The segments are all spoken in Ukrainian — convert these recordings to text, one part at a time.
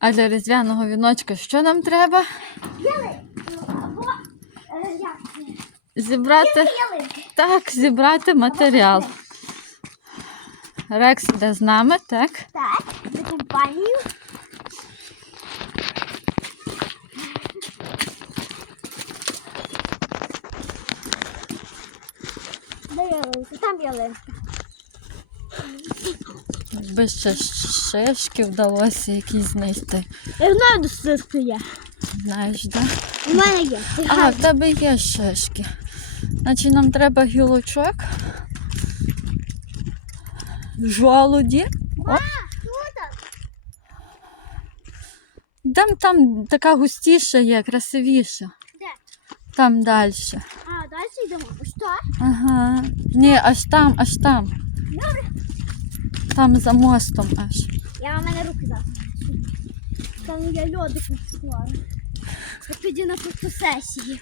А для різдвяного віночка що нам треба? Зібрати. Так, зібрати матеріал. Рекс йде з нами, так? Так, за компанію. Де ялинка? Там ялинка. Якби ще шишки вдалося якісь знайти. Я знаю, де сирка є. Знаєш, де? У мене є. А, в тебе є шишки. Значить, нам треба гілочок. Жолуді. О, там, там така густіша є, красивіша. Де? Там далі. А, далі йдемо. Що? Ага. Ні, аж там, аж там. Добре. Там за мостом аж. Я у мене руки зараз. Там я льодик скоро. Я піду на фотосесії.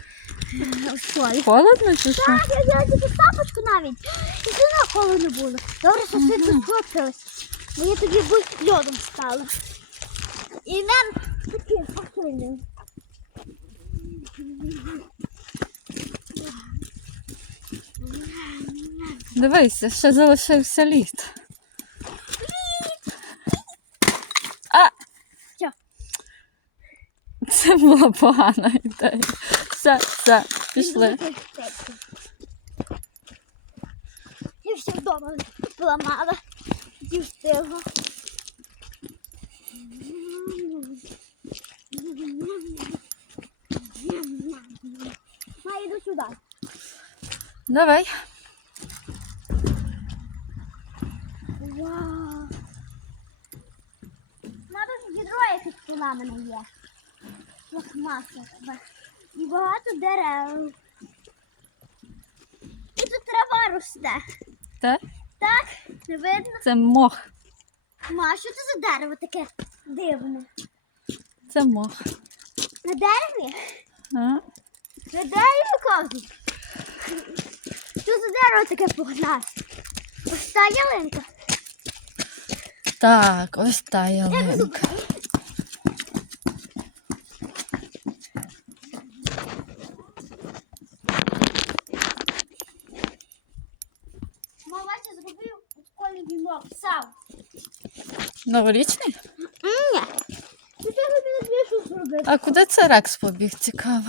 У школі. Холодно чи що? Так, я взяла тільки тапочку навіть. І це на холодно було. Добре, що все тут сфоткалось. Бо я тоді будь льодом стала. І нам таким посильним. Дивися, ще залишився лід. А! Що? Це була погана ідея. Все, все, пішли. Я все вдома поламала. І встигла. Ма, йду сюди. Давай. Вау. Тут відро якесь поламане є. Пластмаса. І багато дерев. І тут трава росте. Так? Так? Не видно? Це мох. Ма, що це за дерево таке дивне? Це мох. На дереві? А? На дереві кажу. Що за дерево таке погнасте? Ось та ялинка. Так, ось та ялинка. зубраю. Мама ще зробив у школі вінок сам. Новорічний? Ні. А куди це Рекс побіг? Цікаво.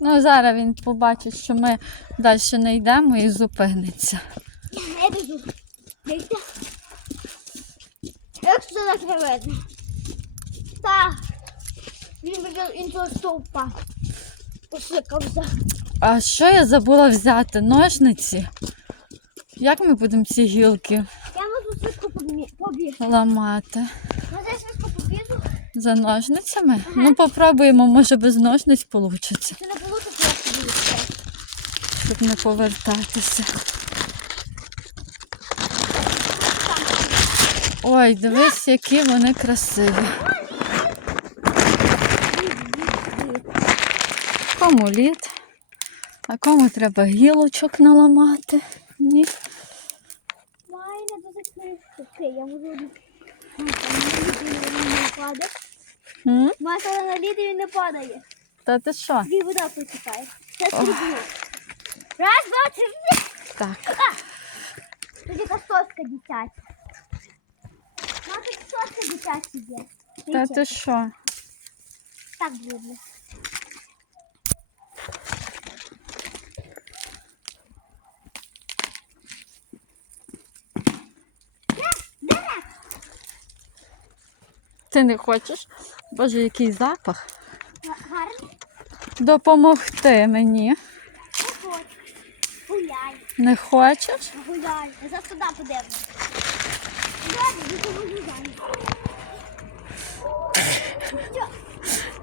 Ну, зараз він побачить, що ми далі не йдемо і зупиниться. Я біжу. Дивіться. Не видно? Так. Він біжав іншого стовпа. Посикався. А що я забула взяти? Ножниці? Як ми будемо ці гілки Я можу швидко побі- побігти. ламати? Може я швидко побіжу? За ножницями? Ну, попробуємо, може без ножниць вийде, Чи не так, як тобі це? щоб не повертатися. Ой, дивись, які вони красиві. Кому лід, а кому треба гілочок наламати. Ні. Кришки. Я можу не падає. М? Мать, але на ліді він не падає. Та ти що? Дві вода потікає. Це стрибну. Раз, два, три. Так. Тоді кастоска дитяча. Мати кастоска дитяча є. Та ти що? Так буде. Ти не хочеш? Боже, який запах. Гарно? Допомогти мені. Ось. Гуляй. Не хочеш? Гуляй. За сюди подивимось.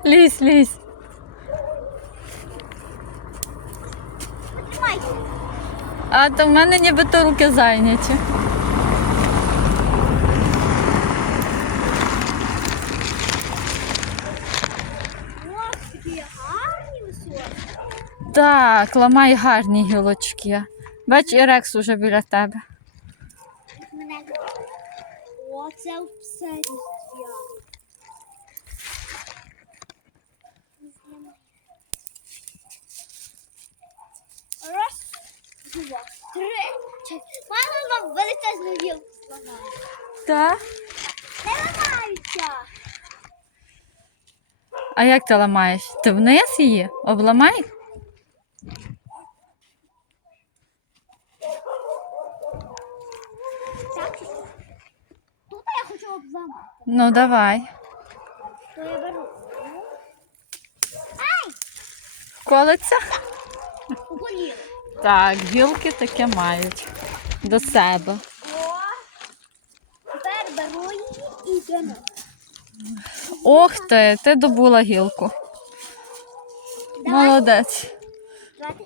Лізь, лізь. А то в мене нібито руки зайняті. Ось такі гарні високі. Так, ламай гарні гілочки. Бач, і Рекс уже біля тебе. Раз, два, три. чотири. Мама вам величезну гілку зламає. Так. Не ламаються. А як ти ламаєш? Ти вниз її? Обламай? Так. Ну давай. То я беру. Ай! Колиться? Так, гілки таке мають до себе. О! Тепер беру її і тяну. Ох ти, ти добула гілку. Давай. Молодець. Давайте.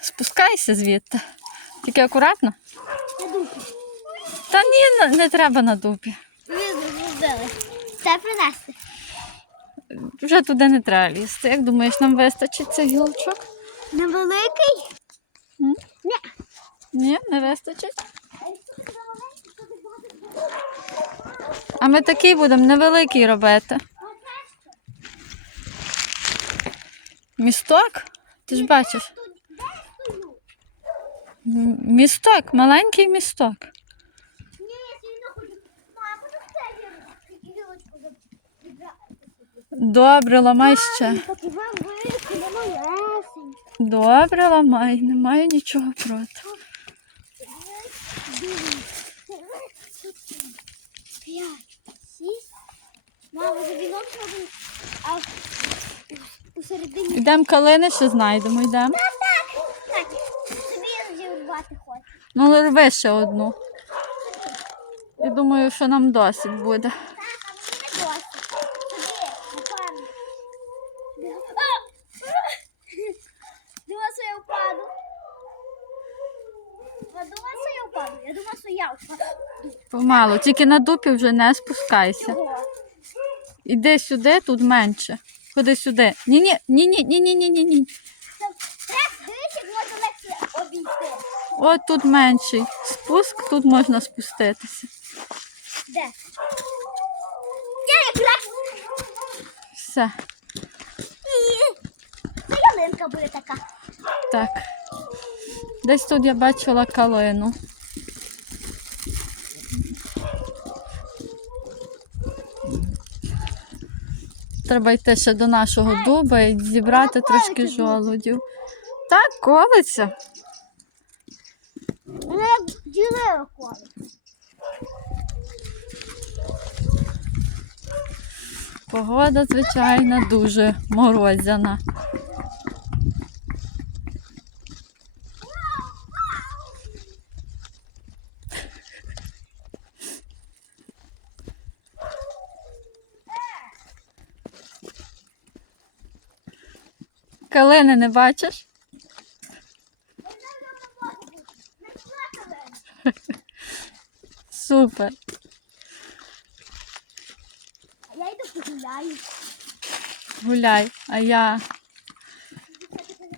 Спускайся звідти. Тільки акуратно. Я дупу. Та ні, не треба на дупі. Зробили. Це принести. Вже туди не треба лізти. Як думаєш, нам вистачить цих гілочок? Невеликий? М? Ні. Ні, не вистачить. А ми такий будемо невеликий робити. Місток? Ти ж бачиш. М- Місток, маленький місток. Ні, я сильно хочу. Мама, ну це гілочку забрати. Добре, ламай ще. Добре, ламай, не маю нічого проти. П'ять, шість. Мама, за вінок робимо, а у середині. Йдемо калини, ще знайдемо, йдемо. Так, собі хочу. Ну, але рви ще одну. Я думаю, що нам досить буде. я Помало, тільки на дупі вже не спускайся. Іди сюди, тут менше. Ходи сюди. Ні-ні, ні-ні, ні-ні, ні, ні. От тут менший спуск, тут можна спуститися. Де? Все. Це ялинка буде така. Так. Десь тут я бачила калину. Треба йти ще до нашого дуба і зібрати трошки жолудів. Так, колиться. Як ділила коло. Погода, звичайно, дуже морозяна. Калини не бачиш? Супер. А я йду погуляю. Гуляй, а я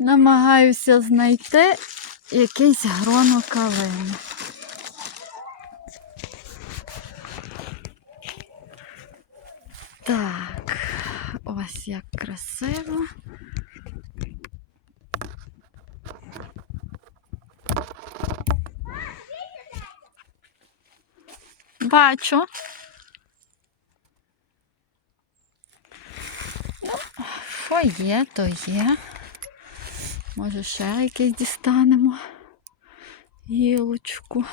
намагаюся знайти якийсь гроно калини. Так, ось як красиво. Бачу. Що є, то є. Може, ще якесь дістанемо гілочку.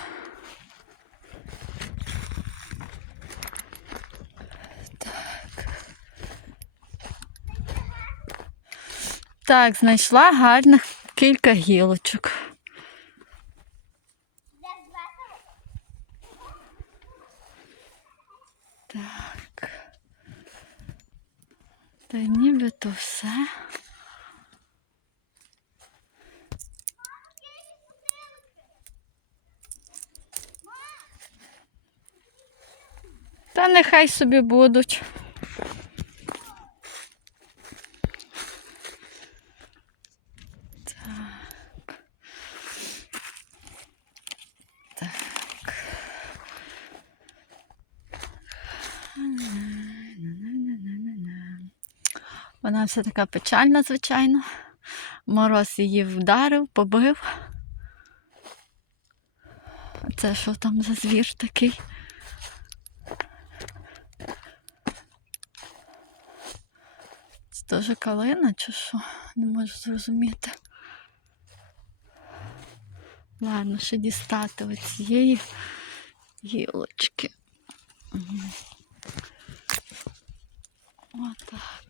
Так. Так, знайшла гарних кілька гілочок. Так. Та й нібито все. Та нехай собі будуть. Так. Так. Вона вся така печальна, звичайно. Мороз її вдарив, побив. Це що там за звір такий? Теж калина чи що? Не можу зрозуміти. Ладно, ще дістати оцієї гілочки. Отак.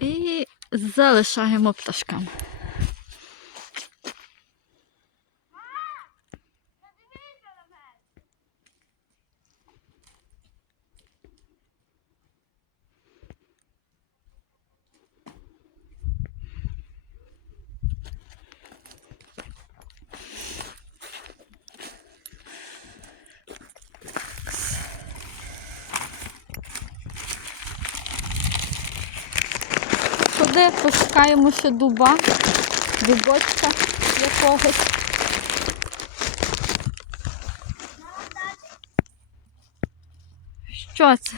І залишаємо пташкам. Туди пошукаємо ще дуба, дубочка якогось. Що це?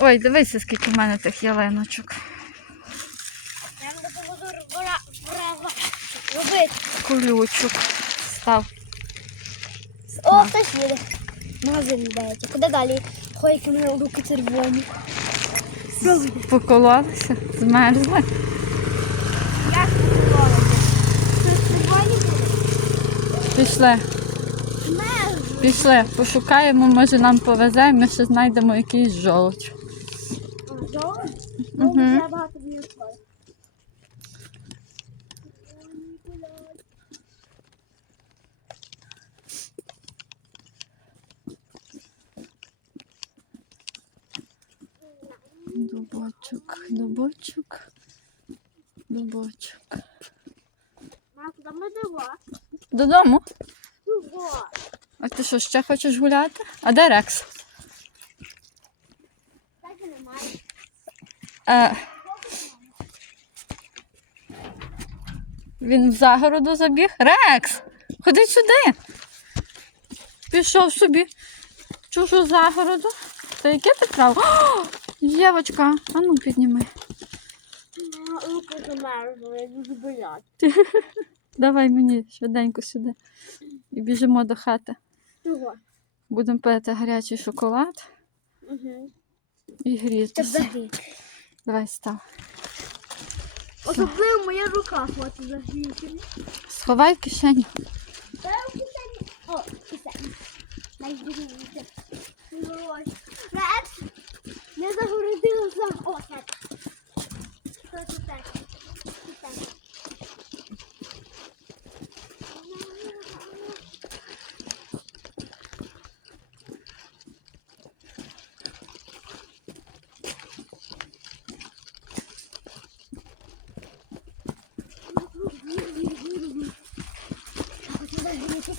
Ой, дивися, скільки в мене тих ялиночок. Колючок став. О, хтось їде. Магазин йдеться. Куди далі? Ходять у мене руки червоні. Покололися, змерзли. Як покололися? Пішли, Змерзли. пішли, пошукаємо, може нам повезе, ми ще знайдемо якийсь жолоч. Ну, Мгм. я багато не відходить. Дубочок, дубочок, дубочок. Мама, куди ми йдемо? Додому? Чого? А ти що, ще хочеш гуляти? А де Рекс? Так і немає. Е, він в загороду забіг. Рекс! Ходи сюди. Пішов собі чужу загороду. Та яке ти право? Євочка, а ну підніми. Руки замерзли, я дуже болять. Давай мені швиденько сюди. І біжимо до хати. Чого? Будемо пити гарячий шоколад Угу. і грітися. Давай став. Особливо моя рука хоче загріти. Сховай в кишені. Я в кишені. О, кишені. Найбільше. Я загородила сам. О, так. Так? Так. Хочу подивися.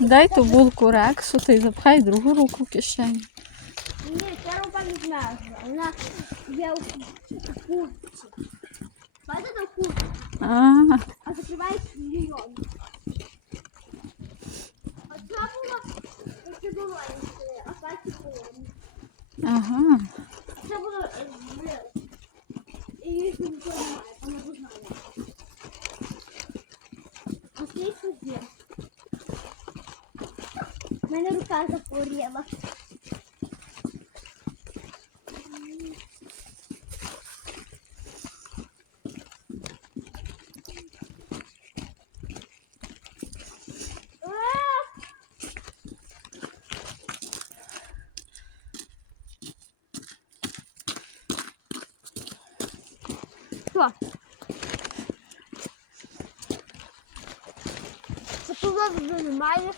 Дай ту булку Рексу й запхай другу руку в кишені. Ні, ця рука не змерзла. Вона є у куртці. Бачите, до куртці, А, а закриваєш мільйон. Оце було таке долоні, а так і полоні. ага. Це було е, зле. І їх нічого немає, вона не знає. А це і є. У мене рука захворіла. Що? Це туди вже немає.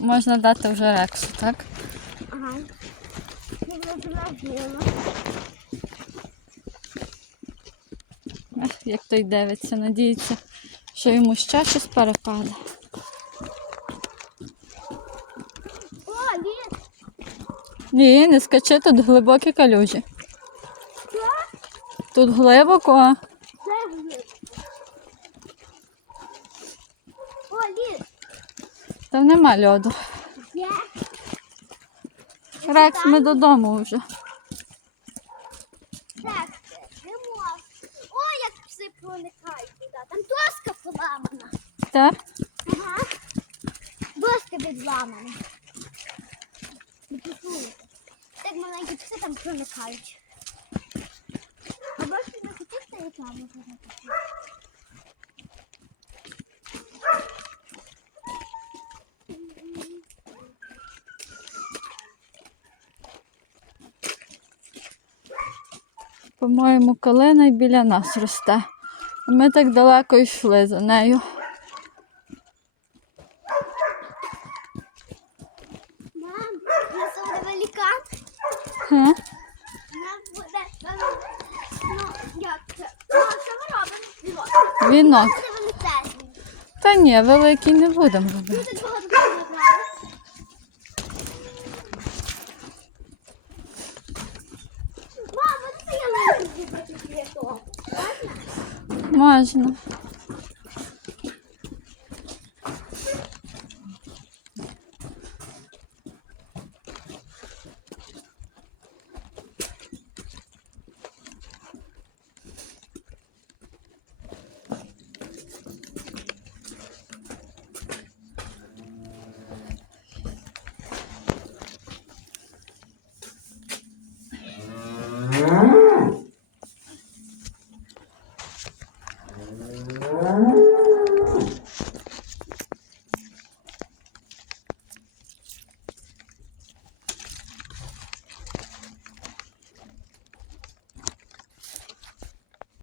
Можна дати вже Рексу, так? Ага. Ех, Як той дивиться, надіється, що йому ще щось перепаде. О, ліс. Ні, не скачи, тут глибокі калюжі. Що? Тут глибоко. Це ліс. О, ліс. Там нема льоду. Рекс, ми додому вже. Так, йдемо. О, як пси проникають туди. Там доска поламана. Так? Ага. Доска відламана. Так маленькі пси там проникають. А бачите, не хотіте рекламу зробити? По-моєму, калина й біля нас росте. Ми так далеко йшли за нею. Мам, у нас буде великан. Ха? У нас буде, ну, як це? Ну, що ми робимо? Вінок. Це величезний. Та ні, великий не будемо робити. Багато не брали. Мама, це я лежу зробити свято. Можна? Можна.